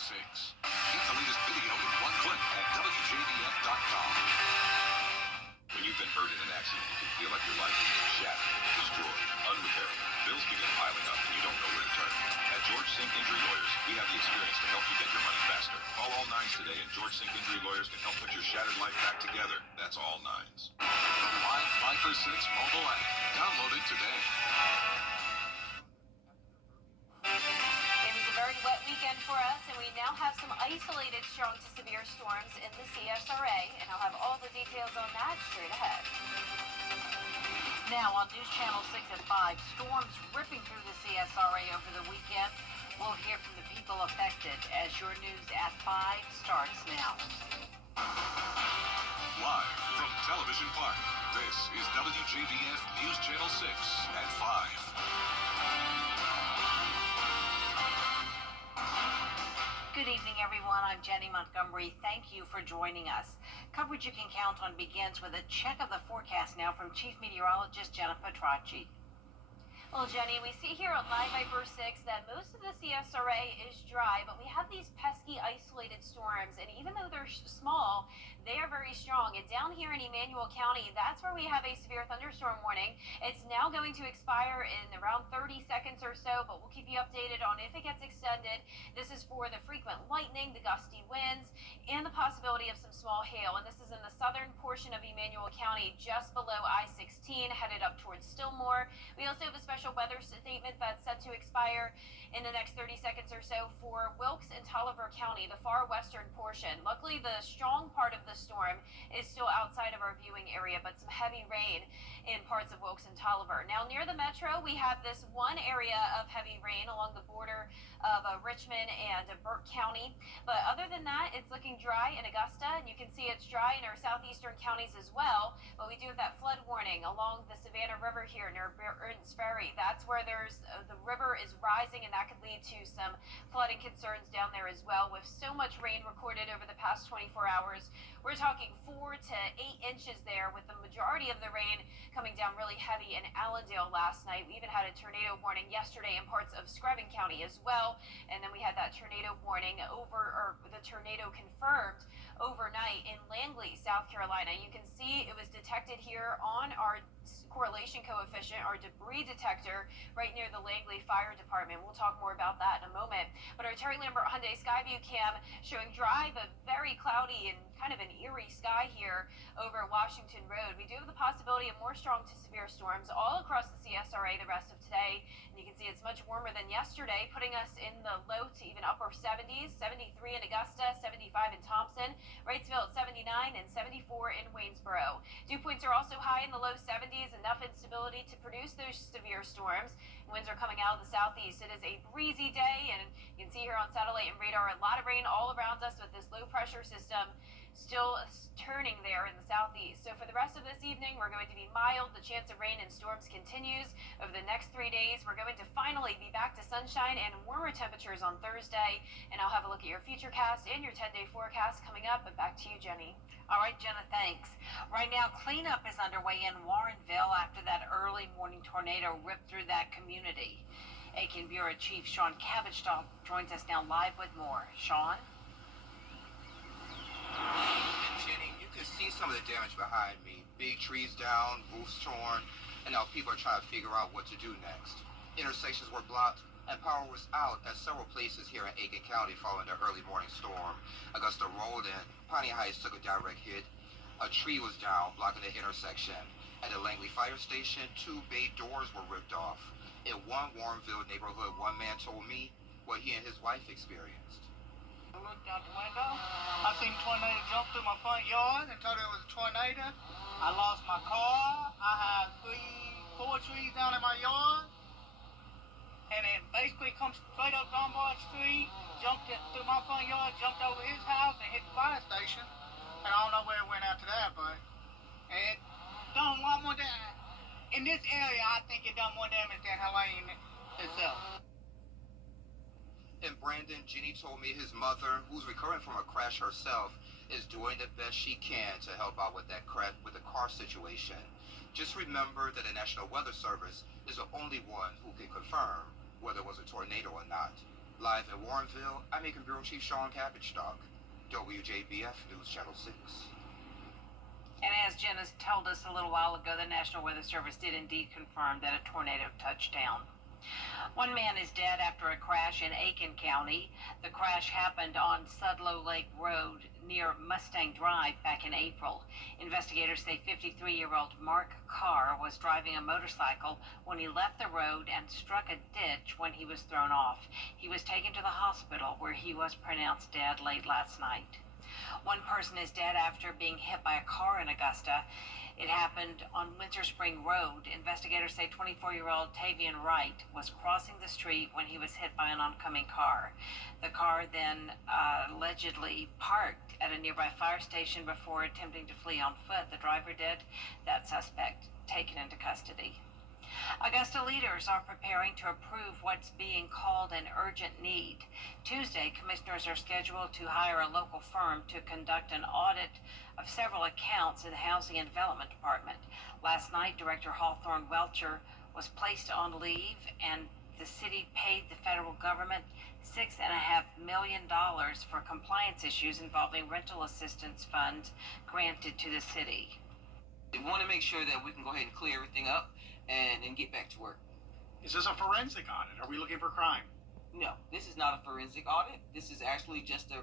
6. Get the latest video in one click at WJBF.com. When you've been hurt in an accident, it can feel like your life is shattered, destroyed, unrepairable. Bills begin piling up and you don't know where to turn. At George Sink Injury Lawyers, we have the experience to help you get your money faster. Call all nines today and George Sink Injury Lawyers can help put your shattered life back together. That's all nines. The live 5 for 6 mobile app. Download it today. It was a very wet weekend for us, and we now have some isolated strong to severe storms in the CSRA, and I'll have all the details on that straight ahead. Now on News Channel 6 at 5, storms ripping through the CSRA over the weekend. We'll hear from the people affected as your news at 5 starts now. Live from Television Park, this is WJBF News Channel 6 at 5. Good evening, everyone. I'm Jenny Montgomery. Thank you for joining us. Coverage you can count on begins with a check of the forecast now from Chief Meteorologist Jenna Petracci. Well, Jenny, we see here on Live Viper 6 that most of the CSRA is dry, but we have these pesky isolated storms, and even though they're small, they are very strong. And down here in Emmanuel County, that's where we have a severe thunderstorm warning. It's now going to expire in around 30 seconds or so, but we'll keep you updated on if it gets extended. This is for the frequent lightning, the gusty winds, and the possibility of some small hail. And this is in the southern portion of Emmanuel County, just below I-16, headed up towards Stillmore. We also have a special weather statement that's set to expire in the next 30 seconds or so for Wilkes and Tolliver County, the far western portion. Luckily, the strong part of the storm is still outside of our viewing area, but some heavy rain in parts of Wilkes and Tolliver. Now, near the metro, we have this one area of heavy rain along the border of Richmond and Burke County. But other than that, it's looking dry in Augusta, and you can see it's dry in our southeastern counties as well. But we do have that flood warning along the Savannah River here near Burns Ferry. That's where there's the river is rising, and that could lead to some flooding concerns down there as well. With so much rain recorded over the past 24 hours, we're talking 4 to 8 inches there, with the majority of the rain coming down really heavy in Allendale last night. We even had a tornado warning yesterday in parts of Screven County as well. And then we had that tornado warning the tornado confirmed overnight in Langley, South Carolina. You can see it was detected here on our correlation coefficient, our debris detector, right near the Langley Fire Department. We'll talk more about that in a moment. But our Terry Lambert Hyundai Skyview cam showing dry but very cloudy and kind of an eerie sky here over Washington Road. We do have the possibility of more strong to severe storms all across the CSRA the rest of today. And you can see it's much warmer than yesterday, putting us in the low to even upper 70s, 73 in Augusta, 75 in Thompson, Wrightsville at 79, and 74 in Waynesboro. Dew points are also high in the low 70s, enough instability to produce those severe storms. Winds are coming out of the southeast. It is a breezy day, and you can see here on satellite and radar a lot of rain all around us with this low pressure system still turning there in the southeast. So for the rest of this evening, we're going to be mild. The chance of rain and storms continues. Over the next 3 days, we're going to finally be back to sunshine and warmer temperatures on Thursday. And I'll have a look at your futurecast and your 10-day forecast coming up. But back to you, Jenny. All right, Jenna, thanks. Right now, cleanup is underway in Warrenville after that early morning tornado ripped through that community. Aiken Bureau Chief Sean Cabbage joins us now live with more. Sean? And Jenny, you can see some of the damage behind me. Big trees down, roofs torn, and now people are trying to figure out what to do next. Intersections were blocked, and power was out at several places here in Aiken County following the early morning storm. Augusta rolled in. Piney Heights took a direct hit. A tree was down, blocking the intersection. At the Langley Fire Station, 2 bay doors were ripped off. In one Warrenville neighborhood, one man told me what he and his wife experienced. I looked out the window. I seen a tornado jump through my front yard and thought it was a tornado. I lost my car. I had 4 trees down in my yard. And it basically comes straight up Lombard Street, jumped through my front yard, jumped over his house and hit the fire station. And I don't know where it went after that, but it done a lot more damage. In this area, I think it done more damage than Helene itself. In Brandon, Jenny told me his mother, who's recovering from a crash herself, is doing the best she can to help out with that crash with the car situation. Just remember that the National Weather Service is the only one who can confirm whether it was a tornado or not. Live at Warrenville, I'm Aiken Bureau Chief Sean Cabbage, WJBF News Channel 6. And as Jenna told us a little while ago, the National Weather Service did indeed confirm that a tornado touched down. One man is dead after a crash in Aiken County. The crash happened on Sudlow Lake Road near Mustang Drive back in April. Investigators say 53-year-old Mark Carr was driving a motorcycle when he left the road and struck a ditch when he was thrown off. He was taken to the hospital where he was pronounced dead late last night. One person is dead after being hit by a car in Augusta. It happened on Winter Spring Road. Investigators say 24-year-old Tavian Wright was crossing the street when he was hit by an oncoming car. The car then allegedly parked at a nearby fire station before attempting to flee on foot. The driver did. That suspect taken into custody. Augusta leaders are preparing to approve what's being called an urgent need. Tuesday, commissioners are scheduled to hire a local firm to conduct an audit of several accounts in the Housing and Development Department. Last night, Director Hawthorne Welcher was placed on leave, and the city paid the federal government $6.5 million for compliance issues involving rental assistance funds granted to the city. We want to make sure that we can go ahead and clear everything up and get back to work. Is this a forensic audit? Are we looking for crime? No, this is not a forensic audit. This is actually just a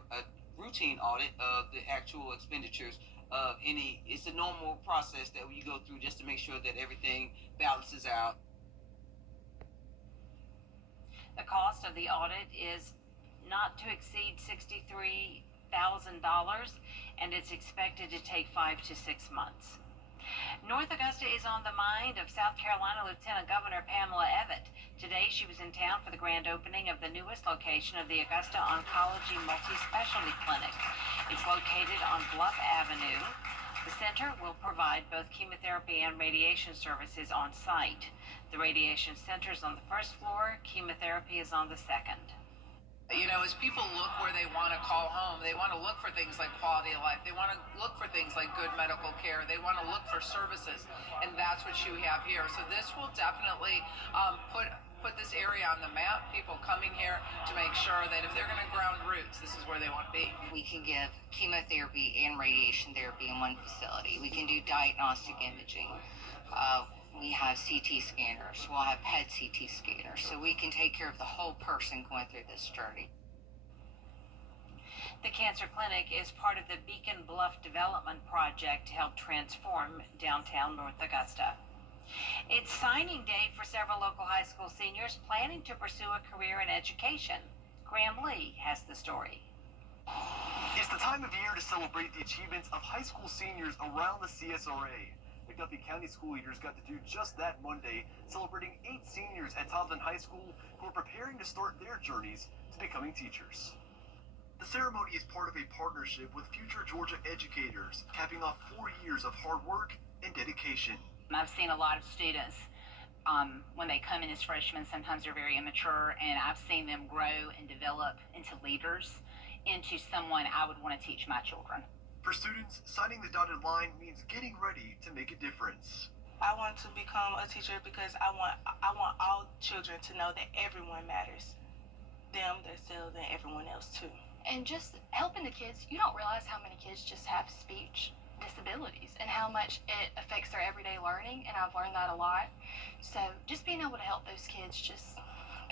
routine audit of the actual expenditures of any. It's a normal process that you go through just to make sure that everything balances out. The cost of the audit is not to exceed $63,000, and it's expected to take 5 to 6 months. North Augusta is on the mind of South Carolina Lieutenant Governor Pamela Evett. Today, she was in town for the grand opening of the newest location of the Augusta Oncology Multi-Specialty Clinic. It's located on Bluff Avenue. The center will provide both chemotherapy and radiation services on site. The radiation center is on the first floor, chemotherapy is on the second. You know, as people look where they want to call home, they want to look for things like quality of life. They want to look for things like good medical care. They want to look for services, and that's what you have here. So this will definitely put this area on the map. People coming here to make sure that if they're going to ground roots, this is where they want to be. We can give chemotherapy and radiation therapy in one facility. We can do diagnostic imaging. We have CT scanners. We'll have PET CT scanners. So we can take care of the whole person going through this journey. The Cancer Clinic is part of the Beacon Bluff Development Project to help transform downtown North Augusta. It's signing day for several local high school seniors planning to pursue a career in education. Graham Lee has the story. It's the time of year to celebrate the achievements of high school seniors around the CSRA. McDuffie County school leaders got to do just that Monday, celebrating 8 seniors at Thompson High School who are preparing to start their journeys to becoming teachers. The ceremony is part of a partnership with Future Georgia Educators, capping off 4 years of hard work and dedication. I've seen a lot of students when they come in as freshmen, sometimes they're very immature, and I've seen them grow and develop into leaders, into someone I would want to teach my children. For students, signing the dotted line means getting ready to make a difference. I want to become a teacher because I want all children to know that everyone matters. Them, themselves, and everyone else too. And just helping the kids, you don't realize how many kids just have speech disabilities and how much it affects their everyday learning, and I've learned that a lot. So just being able to help those kids just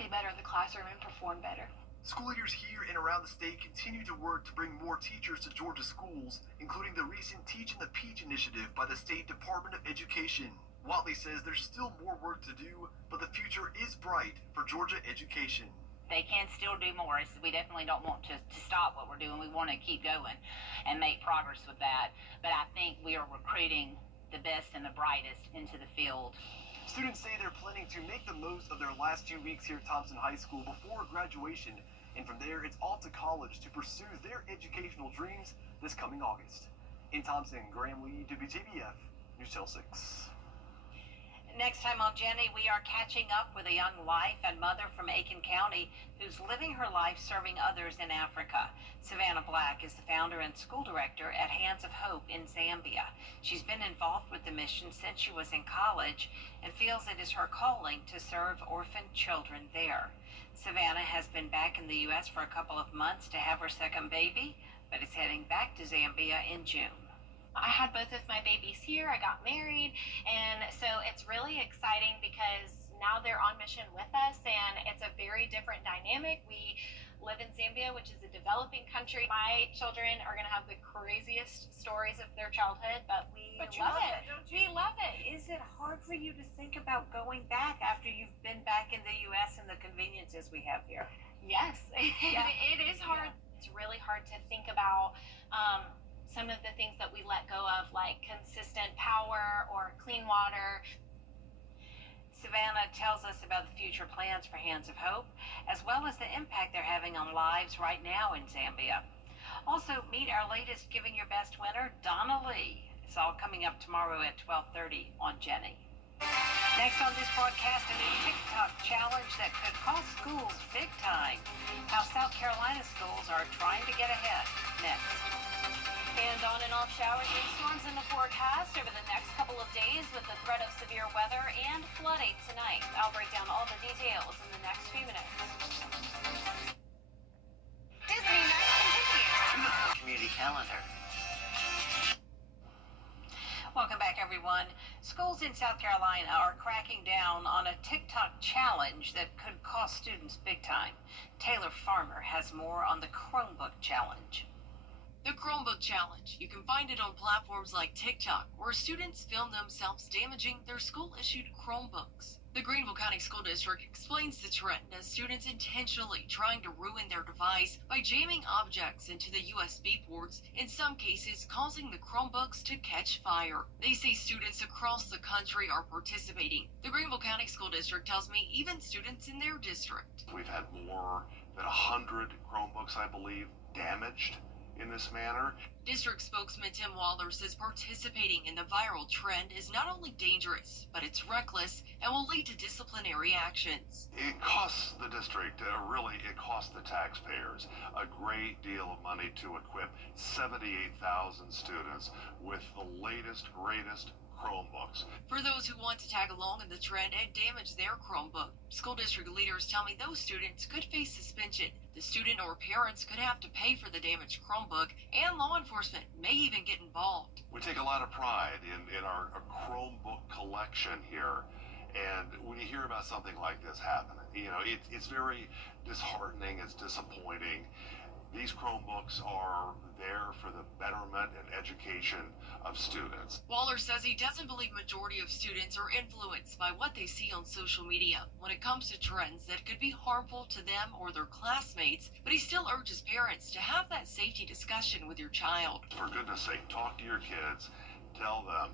be better in the classroom and perform better. School leaders here and around the state continue to work to bring more teachers to Georgia schools, including the recent Teach in the Peach initiative by the State Department of Education. Watley says there's still more work to do, but the future is bright for Georgia education. They can still do more. We definitely don't want to stop what we're doing. We want to keep going and make progress with that. But I think we are recruiting the best and the brightest into the field. Students say they're planning to make the most of their last 2 weeks here at Thompson High School before graduation. And from there, it's off to college to pursue their educational dreams this coming August. In Thompson, Graham Lee, WJBF, News Channel 6. Next time on Jenny, we are catching up with a young wife and mother from Aiken County who's living her life serving others in Africa. Savannah Black is the founder and school director at Hands of Hope in Zambia. She's been involved with the mission since she was in college and feels it is her calling to serve orphaned children there. Savannah has been back in the U.S. for a couple of months to have her second baby, but is heading back to Zambia in June. I had both of my babies here. I got married, and so it's really exciting because now they're on mission with us, and it's a very different dynamic. We live in Zambia, which is a developing country. My children are going to have the craziest stories of their childhood, but we love it. We love it. Is it hard for you to think about going back after you've been back in the U.S. and the conveniences we have here? Yes, Yeah. it is hard. Yeah. It's really hard to think about some of the things that we let go of, like consistent power or clean water. Savannah tells us about the future plans for Hands of Hope, as well as the impact they're having on lives right now in Zambia. Also, meet our latest Giving Your Best winner, Donna Lee. It's all coming up tomorrow at 12:30 on Jenny. Next on this broadcast, a new TikTok challenge that could cost schools big time. How South Carolina schools are trying to get ahead. Next. And on and off showers and storms in the forecast over the next couple of days with the threat of severe weather and flooding tonight. I'll break down all the details in the next few minutes. Disney Night continues. Community calendar. Welcome back, everyone. Schools in South Carolina are cracking down on a TikTok challenge that could cost students big time. Taylor Farmer has more on the Chromebook challenge. The Chromebook Challenge. You can find it on platforms like TikTok, where students film themselves damaging their school-issued Chromebooks. The Greenville County School District explains the trend as students intentionally trying to ruin their device by jamming objects into the USB ports, in some cases causing the Chromebooks to catch fire. They say students across the country are participating. The Greenville County School District tells me even students in their district. We've had more than 100 Chromebooks, I believe, damaged in this manner. District spokesman Tim Waller says participating in the viral trend is not only dangerous, but it's reckless and will lead to disciplinary actions. It costs the district, it costs the taxpayers a great deal of money to equip 78,000 students with the latest, greatest Chromebooks. For those who want to tag along in the trend and damage their Chromebook, school district leaders tell me those students could face suspension. The student or parents could have to pay for the damaged Chromebook, and law enforcement may even get involved. We take a lot of pride in our Chromebook collection here. And when you hear about something like this happening, it's very disheartening, it's disappointing. These Chromebooks are there for the betterment and education of students. Waller says he doesn't believe majority of students are influenced by what they see on social media when it comes to trends that could be harmful to them or their classmates, but he still urges parents to have that safety discussion with your child. For goodness sake, talk to your kids, tell them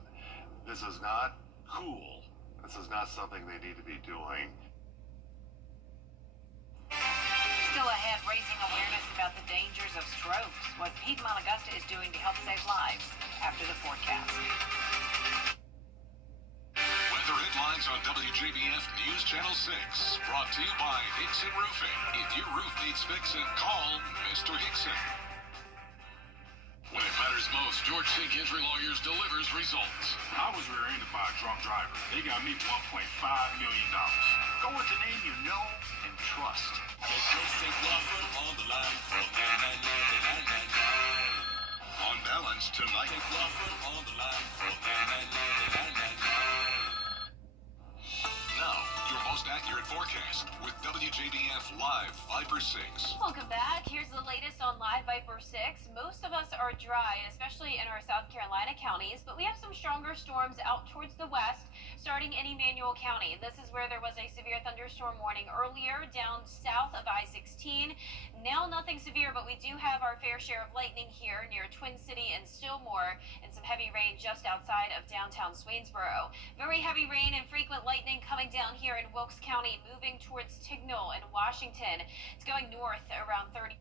this is not cool, this is not something they need to be doing. Still ahead, raising awareness about the dangers of strokes, what Piedmont Augusta is doing to help save lives after the forecast. Weather headlines on WJBF News Channel 6, brought to you by Hickson Roofing. If your roof needs fixing, call Mr. Hickson. When it matters most, George Sink Injury Lawyers delivers results. I was rear-ended by a drunk driver. They got me $1.5 million. Go with the name you know and trust. On the line for On balance tonight. On the line for Now, your most accurate forecast with WJBF Live Viper 6. Welcome back. Here's the latest on Live Viper 6. Most of us are dry, especially in our South Carolina counties, but we have some stronger storms out towards the west, starting in Emanuel County. This is where there was a severe thunderstorm warning earlier down south of I-16. Now nothing severe, but we do have our fair share of lightning here near Twin City and Stillmore, and some heavy rain just outside of downtown Swainsboro. Very heavy rain and frequent lightning coming down here in Wilkes County, moving towards Tignall and Washington. It's going north around 30.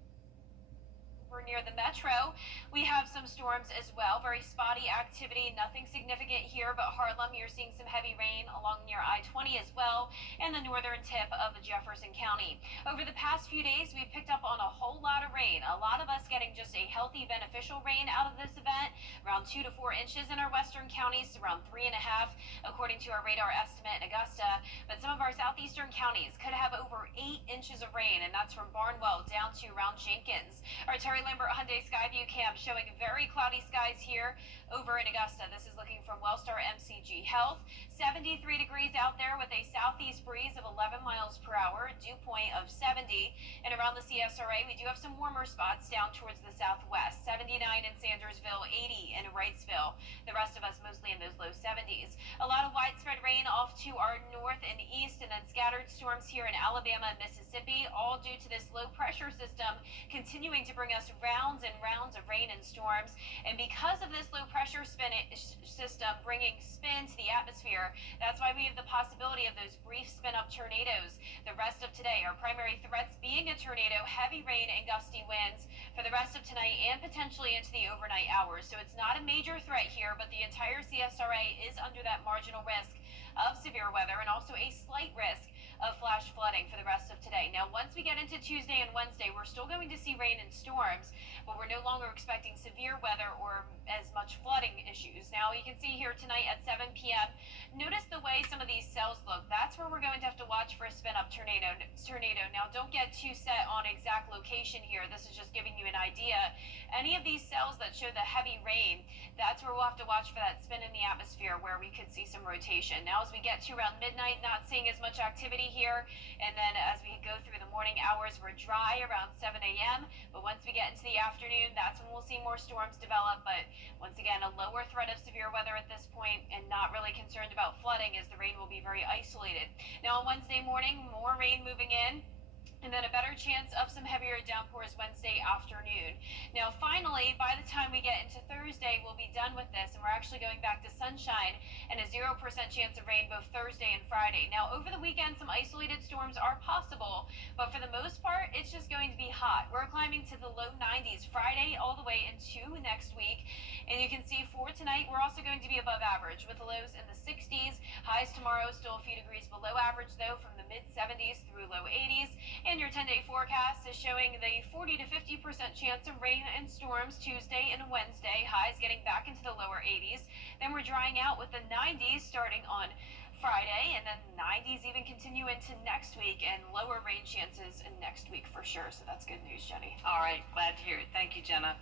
We're near the metro. We have some storms as well, very spotty activity, nothing significant here, but Harlem, you're seeing some heavy rain along near I-20 as well, and the northern tip of Jefferson County. Over the past few days, we've picked up on a whole lot of rain, a lot of us getting just a healthy, beneficial rain out of this event, around 2 to 4 inches in our western counties, around 3.5, according to our radar estimate in Augusta, but some of our southeastern counties could have over 8 inches of rain, and that's from Barnwell down to around Jenkins. Our Terry Lambert Hyundai Skyview cam showing very cloudy skies here over in Augusta. This is looking from Wellstar MCG Health. 73 degrees out there with a southeast breeze of 11 miles per hour, dew point of 70. And around the CSRA, we do have some warmer spots down towards the southwest. 79 in Sandersville, 80 in Wrightsville. The rest of us mostly in those low 70s. A lot of widespread rain off to our north and east, and then scattered storms here in Alabama and Mississippi, all due to this low pressure system continuing to bring us rounds and rounds of rain and storms. And because of this low pressure system bringing spin to the atmosphere, that's why we have the possibility of those brief spin up tornadoes the rest of today. Our primary threats being a tornado, heavy rain and gusty winds for the rest of tonight and potentially into the overnight hours. So it's not a major threat here, but the entire CSRA is under that marginal risk of severe weather and also a slight risk of flash flooding for the rest of today. Now, once we get into Tuesday and Wednesday, we're still going to see rain and storms, but we're no longer expecting severe weather or as much flooding issues. Now, you can see here tonight at 7 p.m., notice the way some of these cells look. That's where we're going to have to watch for a spin-up tornado. Now, don't get too set on exact location here. This is just giving you an idea. Any of these cells that show the heavy rain, that's where we'll have to watch for that spin in the atmosphere where we could see some rotation. Now, as we get to around midnight, not seeing as much activity here, and then as we go through the morning hours, we're dry around 7 a.m., but once we get into the afternoon, that's when we'll see more storms develop. But once again, a lower threat of severe weather at this point, and not really concerned about flooding as the rain will be very isolated. Now on Wednesday morning, more rain moving in, and then a better chance of some heavier downpours Wednesday afternoon. Now, finally, by the time we get into Thursday, we'll be done with this, and we're actually going back to sunshine and a 0% chance of rain both Thursday and Friday. Now, over the weekend, some isolated storms are possible, but for the most part, it's just going to be hot. We're climbing to the low 90s Friday all the way into next week, and you can see for tonight, we're also going to be above average with the lows in the 60s. Highs tomorrow still a few degrees below average, though, from the mid-70s through low 80s. And your 10-day forecast is showing the 40 to 50% chance of rain and storms Tuesday and Wednesday. Highs getting back into the lower 80s. Then we're drying out with the 90s starting on Friday, and then 90s even continue into next week, and lower rain chances in next week for sure. So that's good news, Jenny. All right, glad to hear it. Thank you, Jenna.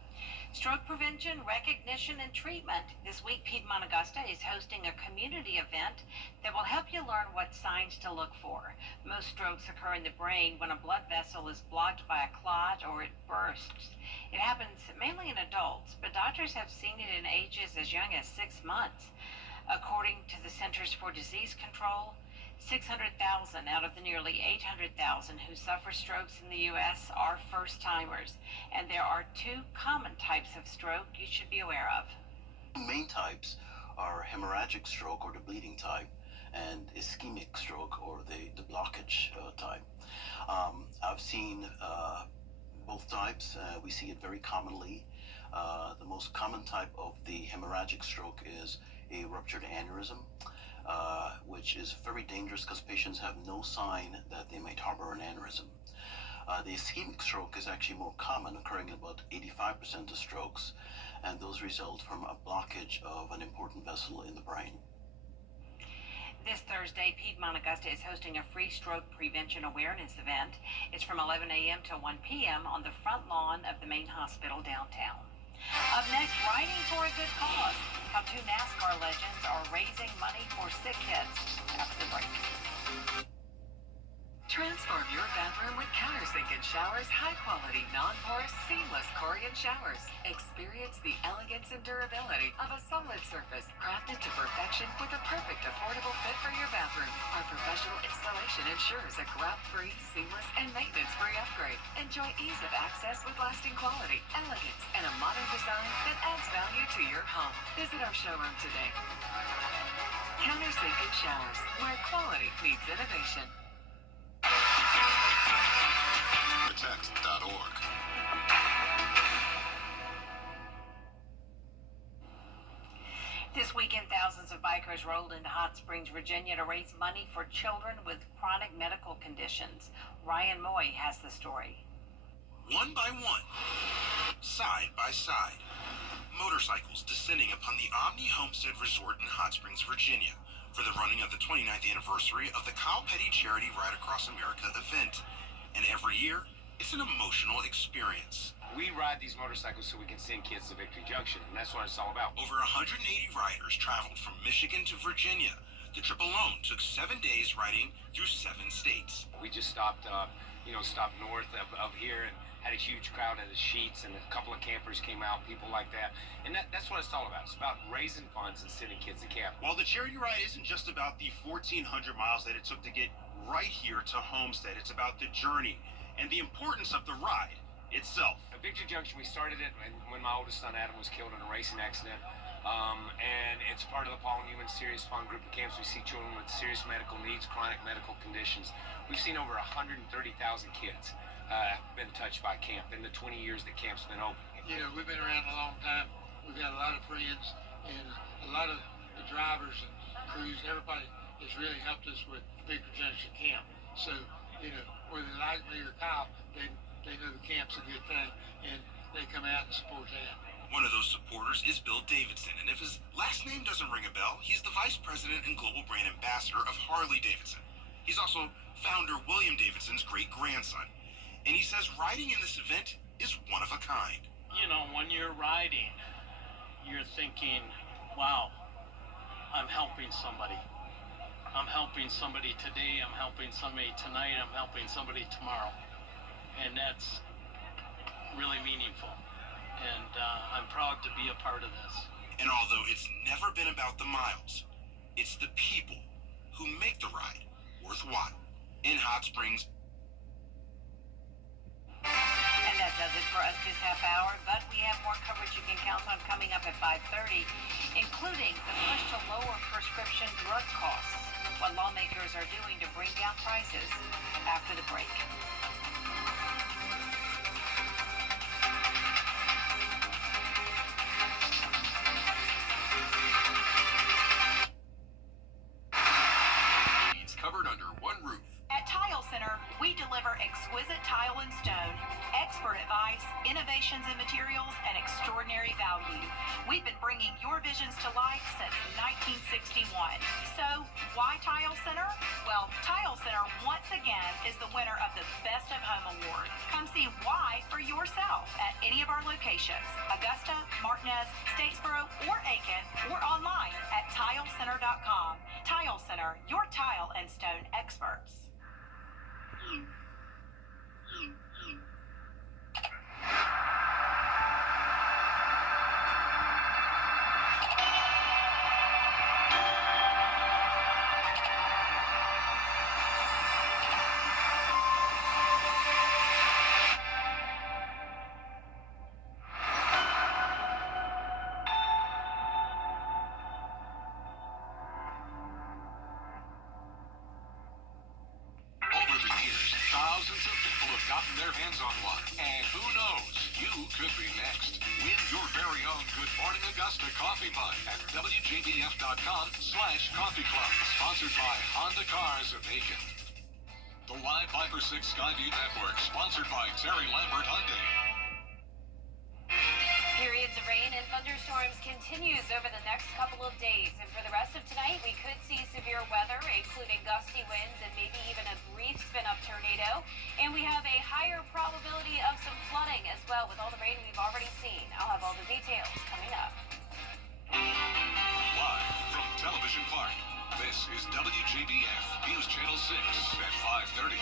Stroke prevention, recognition, and treatment. This week, Piedmont Augusta is hosting a community event that will help you learn what signs to look for. Most strokes occur in the brain when a blood vessel is blocked by a clot or it bursts. It happens mainly in adults, but doctors have seen it in ages as young as 6 months. According to the Centers for Disease Control, 600,000 out of the nearly 800,000 who suffer strokes in the U.S. are first-timers, and there are 2 common types of stroke you should be aware of. Main types are hemorrhagic stroke, or the bleeding type, and ischemic stroke, or the blockage type. I've seen both types. We see it very commonly. The most common type of the hemorrhagic stroke is a ruptured aneurysm, which is very dangerous because patients have no sign that they might harbor an aneurysm. The ischemic stroke is actually more common, occurring in about 85% of strokes, and those result from a blockage of an important vessel in the brain. This Thursday, Piedmont Augusta is hosting a free stroke prevention awareness event. It's from 11 a.m. to 1 p.m. on the front lawn of the main hospital downtown. Up next, riding for a good cause. How 2 NASCAR legends are raising money for sick kids. After the break. Transform your bathroom with countersink and showers, high-quality, non-porous, seamless Corian showers. Experience the elegance and durability of a solid surface crafted to perfection with a perfect, affordable fit for your bathroom. Our professional installation ensures a grout-free, seamless, and maintenance-free upgrade. Enjoy ease of access with lasting quality, elegance, and a modern design that adds value to your home. Visit our showroom today. Countersink and showers, where quality meets innovation. Protect.org. Thousands of bikers rolled into Hot Springs, Virginia to raise money for children with chronic medical conditions. Ryan Moy has the story. One by one, side by side, motorcycles descending upon the Omni Homestead Resort in Hot Springs, Virginia, for the running of the 29th anniversary of the Kyle Petty Charity Ride Across America event. And every year, it's an emotional experience. We ride these motorcycles so we can send kids to Victory Junction, and that's what it's all about. Over 180 riders traveled from Michigan to Virginia. The trip alone took 7 days riding through 7 states. We just stopped north of here and had a huge crowd at the Sheets, and a couple of campers came out, people like that. And that's what it's all about. It's about raising funds and sending kids to camp. While the charity ride isn't just about the 1,400 miles that it took to get right here to Homestead, it's about the journey and the importance of the ride itself. At Victory Junction, we started it when my oldest son Adam was killed in a racing accident. And it's part of the Paul Newman Serious Fund group of camps. We see children with serious medical needs, chronic medical conditions. We've seen over 130,000 kids been touched by camp in the 20 years that camp's been open. You know, we've been around a long time. We've got a lot of friends, and a lot of the drivers and crews, everybody has really helped us with Victory Junction Camp. So, you know, whether they like me or Kyle, they know the camp's a good thing, and they come out and support that. One of those supporters is Bill Davidson, and if his last name doesn't ring a bell, he's the Vice President and Global Brand Ambassador of Harley Davidson. He's also founder William Davidson's great-grandson, and he says riding in this event is one of a kind. You know, when you're riding, you're thinking, wow, I'm helping somebody. I'm helping somebody today, I'm helping somebody tonight, I'm helping somebody tomorrow. And that's really meaningful. And I'm proud to be a part of this. And although it's never been about the miles, it's the people who make the ride worthwhile. In Hot Springs. And that does it for us this half hour, but we have more coverage you can count on coming up at 5:30, including the push to lower prescription drug costs, what lawmakers are doing to bring down prices after the break. Covered under one roof. At Tile Center, we deliver exquisite tile and stone, expert advice, innovations in materials, and extraordinary value. We've been bringing your visions to life since 1961. So, why Tile Center? Well, Tile Center once again is the winner of the Best of Home Award. Come see why for yourself at any of our locations: Augusta, Martinez, Statesboro, or Aiken, or online at tilecenter.com. Tile Center, your tile and stone experts. Thousands of people have gotten their hands on one. And who knows, you could be next. Win your very own Good Morning Augusta coffee mug at WJBF.com/coffee club. Sponsored by Honda Cars of Aiken. The Live 5 for 6 Skyview Network. Sponsored by Terry Lambert Hyundai. Periods of rain and thunderstorms continues over the next couple of days, and for the rest of tonight we could see severe weather, including gusty winds and maybe even a brief spin-up tornado, and we have a higher probability of some flooding as well with all the rain we've already seen. I'll have all the details coming up. Live from Television Park, this is WJBF News Channel 6 at 5:30.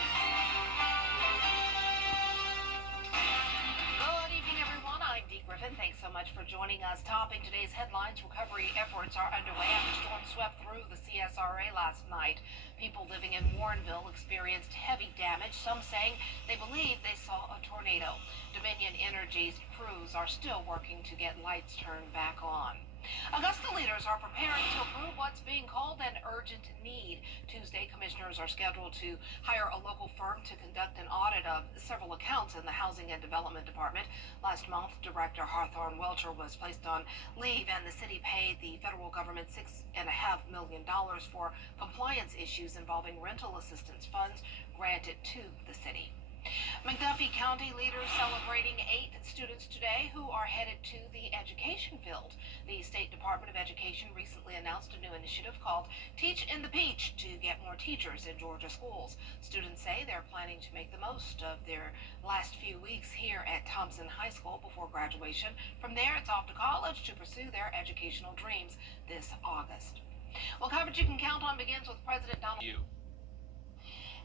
Griffin, thanks so much for joining us. Topping today's headlines, recovery efforts are underway after storm swept through the CSRA last night. People living in Warrenville experienced heavy damage, some saying they believe they saw a tornado. Dominion Energy's crews are still working to get lights turned back on. Augusta leaders are preparing to approve what's being called an urgent need. Tuesday, commissioners are scheduled to hire a local firm to conduct an audit of several accounts in the Housing and Development Department. Last month, Director Hawthorne Welcher was placed on leave, and the city paid the federal government $6.5 million for compliance issues involving rental assistance funds granted to the city. McDuffie County leaders celebrating 8 students today who are headed to the education field. The State Department of Education recently announced a new initiative called Teach in the Peach to get more teachers in Georgia schools. Students say they're planning to make the most of their last few weeks here at Thompson High School before graduation. From there, it's off to college to pursue their educational dreams this August. Well, coverage you can count on begins with President Donald Trump.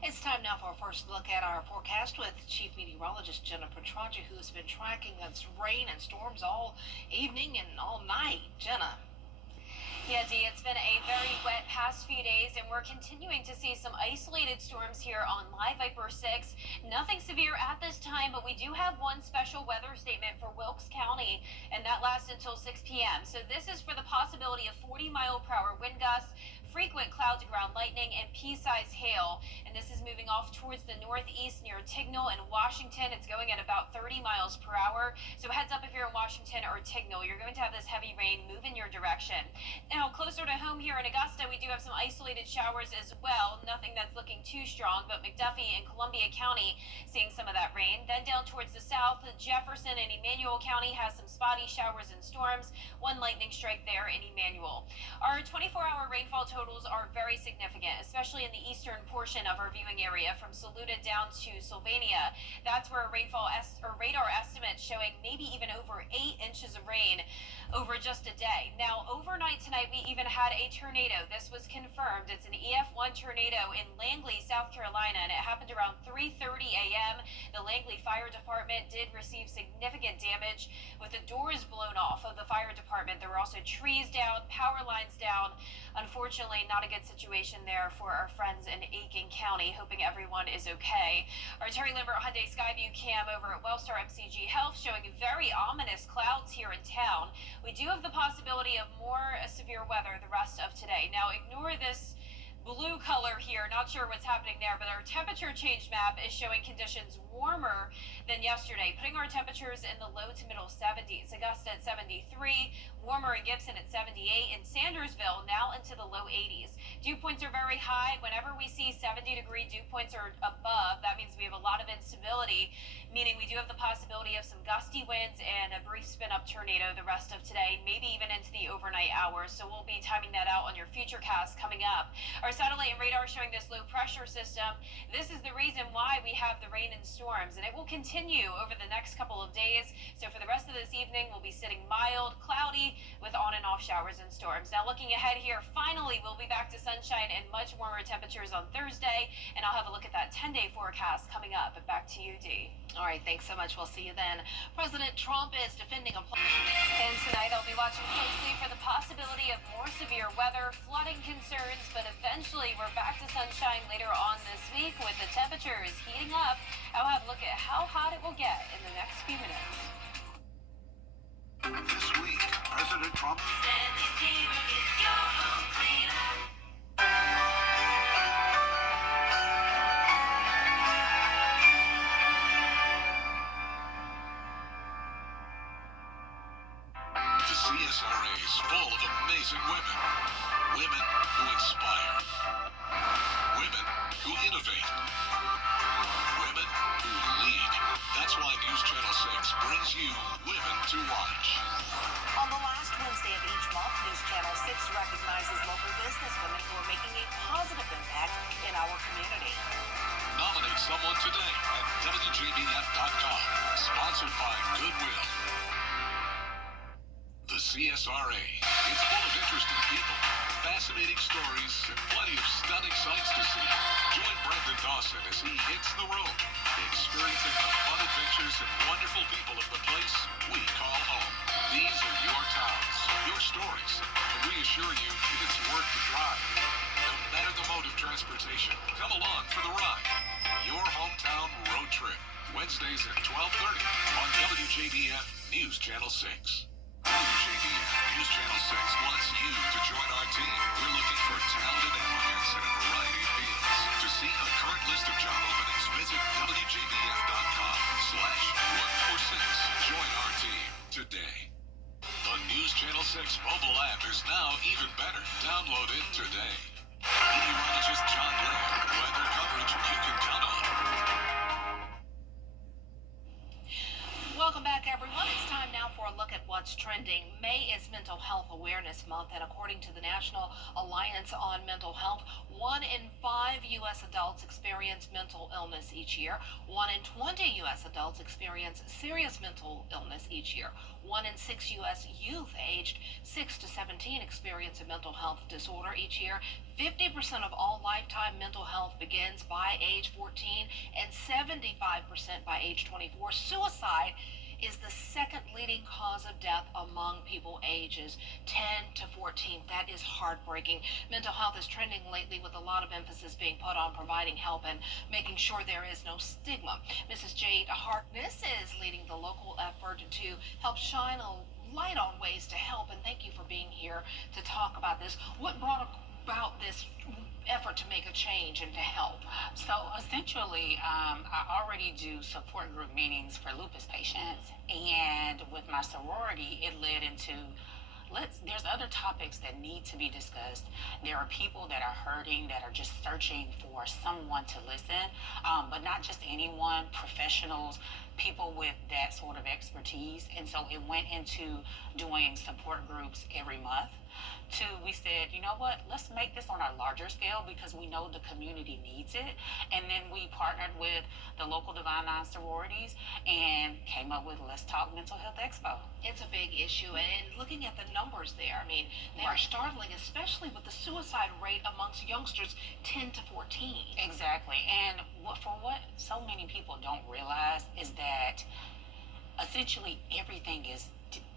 It's time now for a first look at our forecast with Chief Meteorologist Jenna Petronci, who has been tracking us rain and storms all evening and all night. Jenna. Yeah, Dee, it's been a very wet past few days, and we're continuing to see some isolated storms here on Live Viper 6. Nothing severe at this time, but we do have one special weather statement for Wilkes County, and that lasts until 6 p.m. So this is for the possibility of 40-mile-per-hour wind gusts, frequent cloud-to-ground lightning, and pea-sized hail. And this is moving off towards the northeast near Tignal and Washington. It's going at about 30 miles per hour. So heads up if you're in Washington or Tignal, you're going to have this heavy rain move in your direction. Now, closer to home here in Augusta, we do have some isolated showers as well. Nothing that's looking too strong, but McDuffie and Columbia County seeing some of that rain. Then down towards the south, Jefferson and Emmanuel County has some spotty showers and storms. One lightning strike there in Emmanuel. Our 24-hour rainfall totals are very significant, especially in the eastern portion of our viewing area from Saluda down to Sylvania. That's where radar estimates showing maybe even over 8 inches of rain over just a day. Now, overnight tonight, we even had a tornado. This was confirmed. It's an EF1 tornado in Langley, South Carolina, and it happened around 3:30 a.m. The Langley Fire Department did receive significant damage with the doors blown off of the fire department. There were also trees down, power lines down. Unfortunately, not a good situation there for our friends in Aiken County. Hoping everyone is okay. Our Terry Lambert Hyundai Skyview cam over at Wellstar MCG Health showing very ominous clouds here in town. We do have the possibility of more severe weather the rest of today. Now, ignore this blue color here. Not sure what's happening there, but our temperature change map is showing conditions warmer than yesterday, putting our temperatures in the low to middle 70s. Augusta at 73, warmer in Gibson at 78, and Sandersville now into the low 80s. Dew points are very high. Whenever we see 70-degree dew points or above, that means we have a lot of instability, meaning we do have the possibility of some gusty winds and a brief spin-up tornado the rest of today, maybe even into the overnight hours. So we'll be timing that out on your future cast coming up. Our satellite and radar showing this low pressure system. This is the reason why we have the rain and storms, and it will continue over the next couple of days. So for the rest of this evening, we'll be sitting mild, cloudy, with on and off showers and storms. Now looking ahead here, finally we'll be back to sunshine and much warmer temperatures on Thursday, and I'll have a look at that 10-day forecast coming up. But back to you, Dee. All right, thanks so much. We'll see you then. President Trump is defending a plan. And tonight I'll be watching closely for the possibility of more severe weather, flooding concerns, but eventually we're back to sunshine later on this week with the temperatures heating up. I'll have a look at how hot it will get in the next few minutes. This week, President Trump. The CSRA is full of amazing women. Women who inspire. Women who innovate. Women who lead. That's why News Channel 6 brings you Women to Watch. On the last Wednesday of each month, News Channel 6 recognizes local businesswomen who are making a positive impact in our community. Nominate someone today at WJBF.com. Sponsored by Goodwill. The CSRA. It's full of interesting people, fascinating stories, and plenty of stunning sights to see. Join Brendan Dawson as he hits the road, experiencing the fun adventures and wonderful people of the place we call home. These are your towns, your stories, and we assure you it's worth the drive. No matter the mode of transportation, come along for the ride. Your hometown road trip. Wednesdays at 12:30 on WJBF News Channel 6. WJBF News Channel 6 wants you to join our team. We're looking for talented applicants in a variety of fields. To see a current list of job openings, visit WJBF.com/look-for-6. Join our team today. The News Channel 6 mobile app is now even better. Download it today. Meteorologist John Blair, weather coverage you can count on. Welcome back, everyone. It's time now for a look at what's trending. May is Mental Health Awareness Month, and according to the National Alliance on Mental Health, 1 in 5 U.S. adults experience mental illness each year. 1 in 20 U.S. adults experience serious mental illness each year. 1 in 6 U.S. youth aged 6 to 17 experience a mental health disorder each year. 50% of all lifetime mental health begins by age 14 and 75% by age 24. Suicide is the second leading cause of death among people ages 10 to 14. That is heartbreaking. Mental health is trending lately with a lot of emphasis being put on providing help and making sure there is no stigma. Mrs. Jade Harkness is leading the local effort to help shine a light on ways to help, and thank you for being here to talk about this. What brought about this effort to make a change and to help? So essentially, I already do support group meetings for lupus patients, and with my sorority, it led into there's other topics that need to be discussed. There are people that are hurting, that are just searching for someone to listen, but not just anyone, professionals, people with that sort of expertise. And so it went into doing support groups every month. 2, we said, you know what, let's make this on a larger scale because we know the community needs it. And then we partnered with the local Divine Nine sororities and came up with Let's Talk Mental Health Expo. It's a big issue, and looking at the numbers there, I mean, they are startling, especially with the suicide rate amongst youngsters 10 to 14. Exactly. And what so many people don't realize is that essentially everything is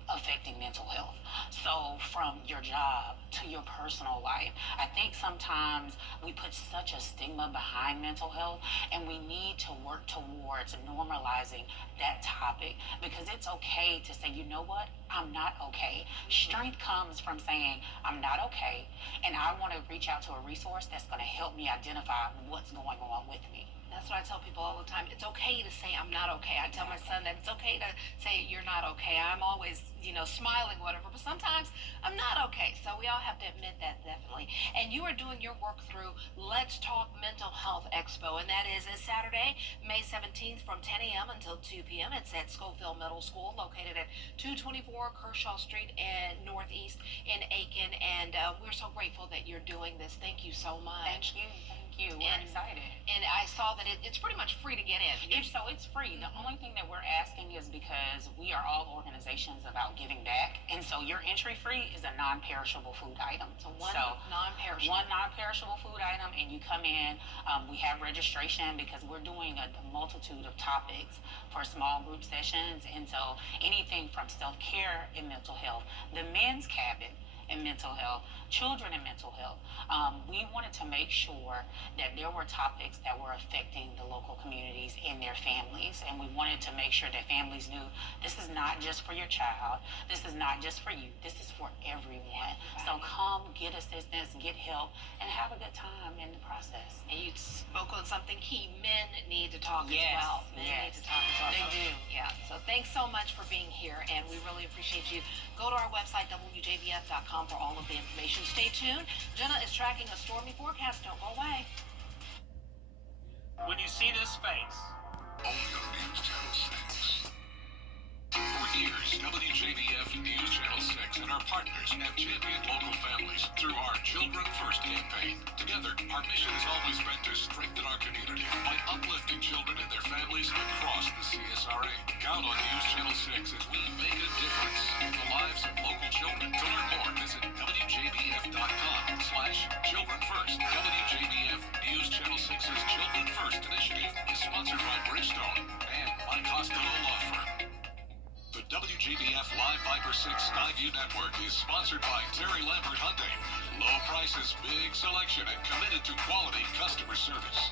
affecting mental health. So from your job to your personal life, I think sometimes we put such a stigma behind mental health, and we need to work towards normalizing that topic, because it's okay to say, you know what, I'm not okay. Strength comes from saying, I'm not okay, and I want to reach out to a resource that's going to help me identify what's going on with me. That's what I tell people all the time. It's okay to say I'm not okay. I tell my son that it's okay to say you're not okay. I'm always, smiling, whatever, but sometimes I'm not okay. So we all have to admit that, definitely. And you are doing your work through Let's Talk Mental Health Expo, and that is this Saturday, May 17th from 10 a.m. until 2 p.m. It's at Schofield Middle School, located at 224 Kershaw Street and Northeast in Aiken. And we're so grateful that you're doing this. Thank you so much. Thank you. We're excited. And I saw that it's pretty much free to get in. It's free. The only thing that we're asking is because we are all organizations about giving back, and so your entry fee is a non-perishable food item. So one non-perishable food item, and you come in. We have registration because we're doing a multitude of topics for small group sessions, and so anything from self-care in mental health, the men's cabin in mental health, children in mental health. We wanted to make sure that there were topics that were affecting the local communities and their families, and we wanted to make sure that families knew this is not just for your child, this is not just for you, this is for everyone. So come, get assistance, get help, and have a good time in the process. And you spoke on something key. Men need to talk as well. Men need to talk as well. They do. Yeah. So thanks so much for being here, and we really appreciate you. Go to our website, WJBF.com, for all of the information. Stay tuned. Jenna is tracking a stormy forecast. Don't go away. When you see this face, only on News Channel 6. For years, WJBF News Channel 6 and our partners have championed local families through our Children First campaign. Together, our mission has always been to strengthen our community by uplifting children and their families across the CSRA. Count on News Channel 6 as we make a difference in the lives of local children. To learn more, visit WJBF.com/Children First. WJBF News Channel 6's Children First initiative is sponsored by Bridgestone and Mike Costello Law Firm. The WJBF Live Viper 6 Skyview Network is sponsored by Terry Lambert Hyundai. Low prices, big selection, and committed to quality customer service.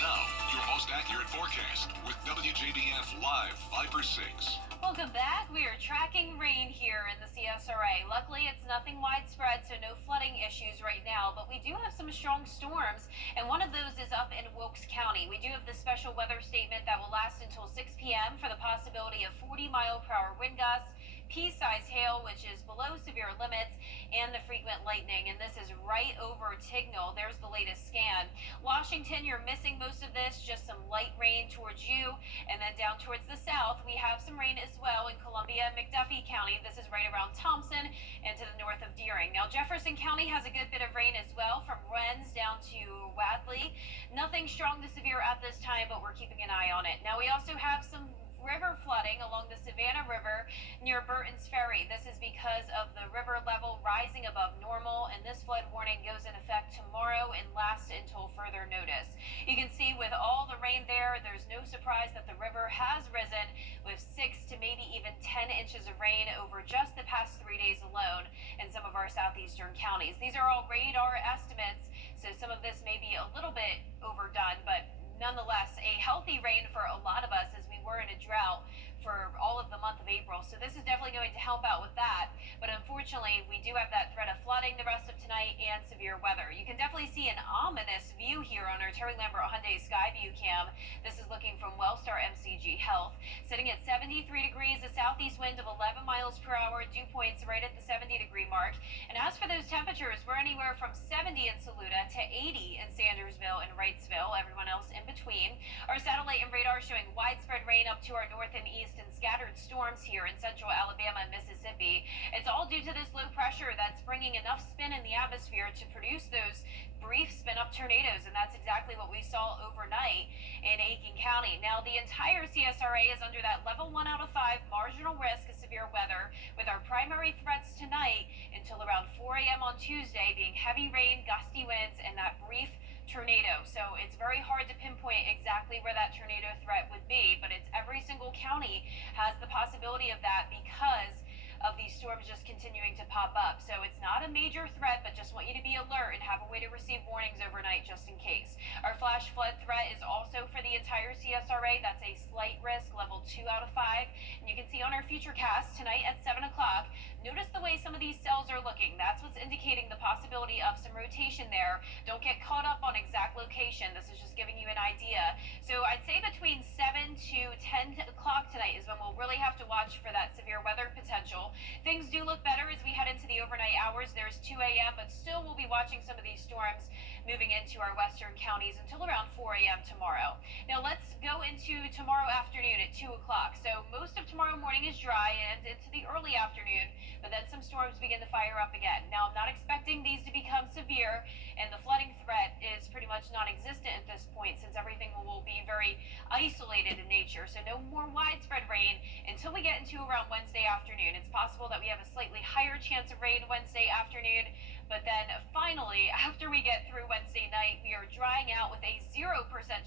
Now, your most accurate Current forecast with WJBF Live 5/6. Welcome back. We are tracking rain here in the CSRA. Luckily, it's nothing widespread, so no flooding issues right now, but we do have some strong storms, and one of those is up in Wilkes County. We do have this special weather statement that will last until 6 p.m. for the possibility of 40-mile-per-hour wind gusts, pea-sized hail, which is below severe limits, and the frequent lightning, and this is right over Tignal. There's the latest scan. Washington, you're missing most of this, just some light rain towards you, and then down towards the south, we have some rain as well in Columbia and McDuffie County. This is right around Thompson and to the north of Deering. Now, Jefferson County has a good bit of rain as well, from Wren's down to Wadley. Nothing strong to severe at this time, but we're keeping an eye on it. Now, we also have some river flooding along the Savannah River near Burton's Ferry. This is because of the river level rising above normal, and this flood warning goes in effect tomorrow and lasts until further notice. You can see with all the rain there, there's no surprise that the river has risen with 6 to maybe even 10 inches of rain over just the past 3 days alone in some of our southeastern counties. These are all radar estimates, so some of this may be a little bit overdone, but nonetheless, a healthy rain for a lot of us as we were in a drought for all of the month of April. So this is definitely going to help out with that. But unfortunately, we do have that threat of flooding the rest of tonight and severe weather. You can definitely see an ominous view here on our Terry Lambert Hyundai Skyview cam. This is looking from Wellstar MCG Health. Sitting at 73 degrees, a southeast wind of 11 miles per hour, dew points right at the 70-degree mark. And as for those temperatures, we're anywhere from 70 in Saluda to 80 in Sandersville and Wrightsville, everyone else in between. Our satellite and radar showing widespread rain up to our north and east and scattered storms here in central Alabama and Mississippi. It's all due to this low pressure that's bringing enough spin in the atmosphere to produce those brief spin-up tornadoes, and that's exactly what we saw overnight in Aiken County. Now, the entire CSRA is under that level 1 out of 5 marginal risk of severe weather, with our primary threats tonight until around 4 a.m. on Tuesday being heavy rain, gusty winds, and that brief tornado. So it's very hard to pinpoint exactly where that tornado threat would be, but it's every single county has the possibility of that because of these storms just continuing to pop up. So it's not a major threat, but just want you to be alert and have a way to receive warnings overnight just in case. Our flash flood threat is also for the entire CSRA. That's a slight risk, level 2 out of 5. And you can see on our future cast tonight at 7 o'clock, notice the way some of these cells are looking. That's what's indicating the possibility of some rotation there. Don't get caught up on exact location. This is just giving you an idea. So I'd say between 7 to 10 o'clock tonight is when we'll really have to watch for that severe weather potential. Things do look better as we head into the overnight hours. There's 2 a.m., but still we'll be watching some of these storms moving into our western counties until around 4 a.m. tomorrow. Now let's go into tomorrow afternoon at 2 o'clock. So most of tomorrow morning is dry and into the early afternoon, but then some storms begin to fire up again. Now, I'm not expecting these to become severe, and the flooding threat is pretty much non-existent at this point since everything will be very isolated in nature. So no more widespread rain until we get into around Wednesday afternoon. It's possible that we have a slightly higher chance of rain Wednesday afternoon, but then finally, after we get through Wednesday night, we are drying out with a 0%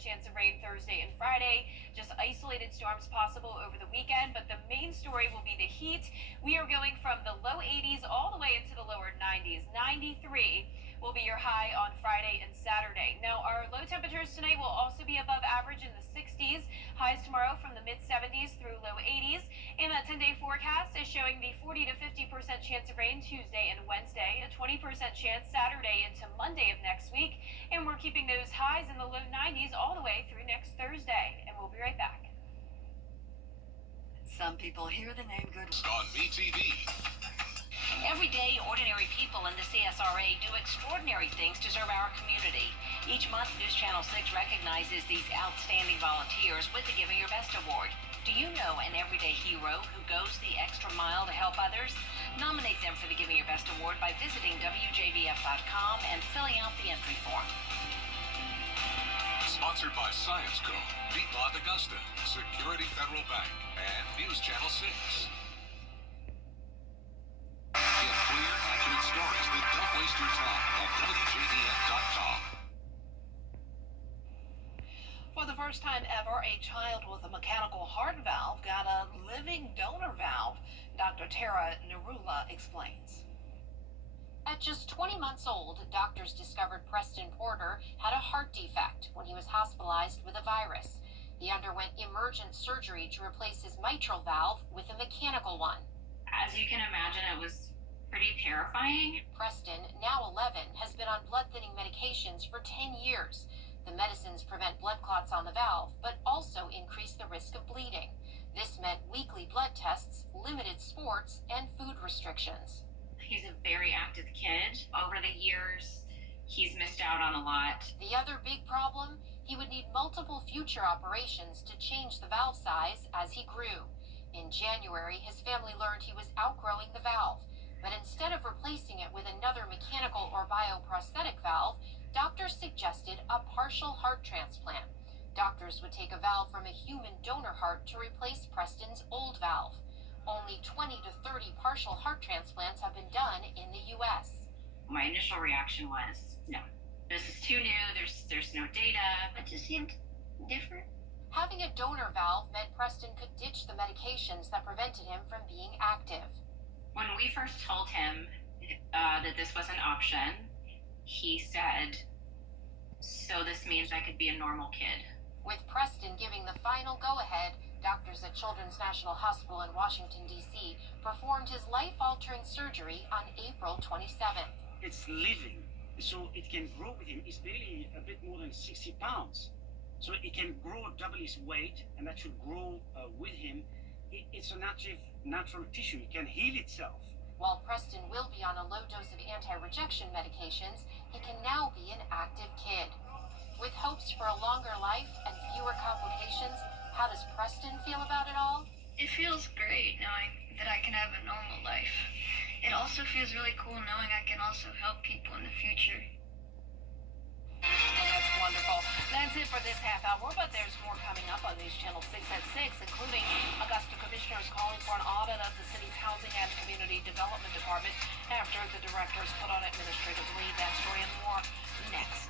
chance of rain Thursday and Friday. Just isolated storms possible over the weekend, but the main story will be the heat. We are going from the low 80s all the way into the lower 90s. 93 will be your high on Friday and Saturday. Now, our low temperatures tonight will also be above average in the 60s. Highs tomorrow from the mid-70s through low 80s. And that 10-day forecast is showing the 40 to 50% chance of rain Tuesday and Wednesday, a 20% chance Saturday into Monday of next week. And we're keeping those highs in the low 90s all the way through next Thursday. And we'll be right back. Some people hear the name Good on MeTV. Every day, ordinary people in the CSRA do extraordinary things to serve our community. Each month, News Channel 6 recognizes these outstanding volunteers with the Giving Your Best Award. Do you know an everyday hero who goes the extra mile to help others? Nominate them for the Giving Your Best Award by visiting WJBF.com and filling out the entry form. Sponsored by Science Co., Piedmont Augusta, Security Federal Bank, and News Channel 6. Get clear, accurate stories that don't waste your time at WJBF.com. For the first time ever, a child with a mechanical heart valve got a living donor valve. Dr. Tara Narula explains. At just 20 months old, doctors discovered Preston Porter had a heart defect when he was hospitalized with a virus. He underwent emergent surgery to replace his mitral valve with a mechanical one. As you can imagine, it was pretty terrifying. Preston, now 11, has been on blood-thinning medications for 10 years. The medicines prevent blood clots on the valve, but also increase the risk of bleeding. This meant weekly blood tests, limited sports, and food restrictions. He's a very active kid. Over the years, he's missed out on a lot. The other big problem? He would need multiple future operations to change the valve size as he grew. In January, his family learned he was outgrowing the valve, but instead of replacing it with another mechanical or bioprosthetic valve, doctors suggested a partial heart transplant. Doctors would take a valve from a human donor heart to replace Preston's old valve. Only 20 to 30 partial heart transplants have been done in the U.S. My initial reaction was, no, this is too new, there's no data. It just seemed different. Having a donor valve meant Preston could ditch the medications that prevented him from being active. When we first told him that this was an option, he said, so this means I could be a normal kid. With Preston giving the final go-ahead, doctors at Children's National Hospital in Washington, D.C. performed his life-altering surgery on April 27th. It's living, so it can grow with him. He's barely a bit more than 60 pounds. So it can grow double his weight, and that should grow with him. It's a natural tissue. It can heal itself. While Preston will be on a low dose of anti-rejection medications, he can now be an active kid. With hopes for a longer life and fewer complications, how does Preston feel about it all? It feels great knowing that I can have a normal life. It also feels really cool knowing I can also help people in the future. Well, that's wonderful. That's it for this half hour, but there's more coming up on News Channel 6 at 6, including Augusta commissioners calling for an audit of the city's Housing and Community Development Department after the directors put on administrative leave. That story and more next.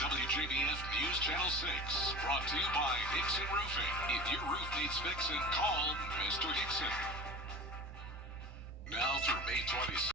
WJBF News Channel 6, brought to you by Hickson Roofing. If your roof needs fixing, call Mr. Hickson. Now through May 26th.